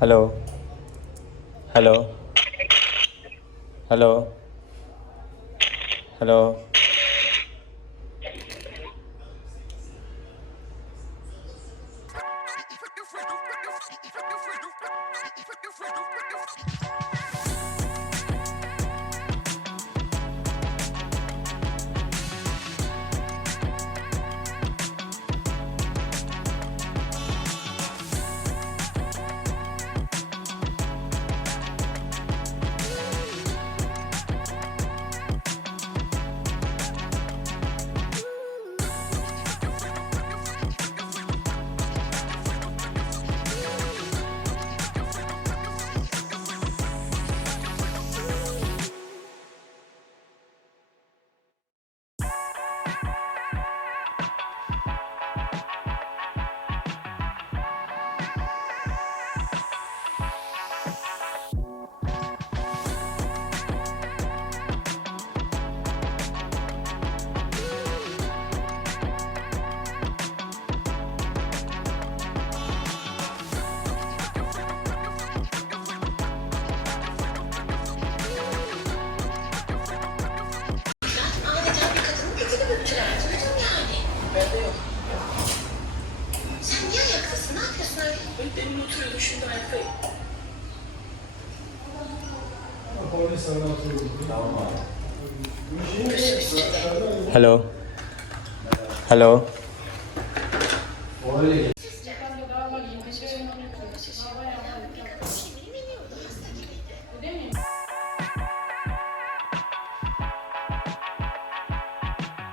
Hello. Hello. Hello. Hello. Adeta bir kadının petini bükçüler. Duydum yani. Bende yok. Sen niye ayaktasın? Ne yapıyorsun öyle? Demin oturuyordum şimdi ayaktayım. Hello. Hello. Sizce?